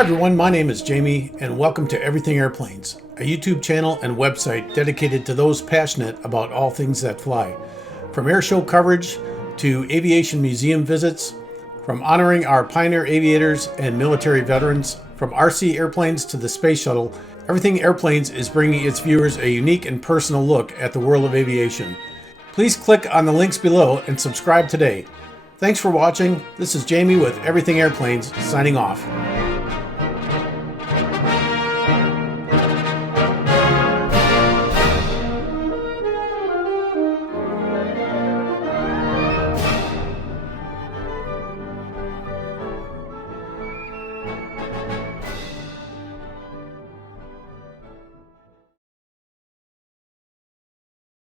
Hi everyone, my name is Jamie and welcome to Everything Airplanes, a YouTube channel and website dedicated to those passionate about all things that fly. From airshow coverage to aviation museum visits, from honoring our pioneer aviators and military veterans, from RC airplanes to the space shuttle, Everything Airplanes is bringing its viewers a unique and personal look at the world of aviation. Please click on the links below and subscribe today. Thanks for watching. This is Jamie with Everything Airplanes signing off.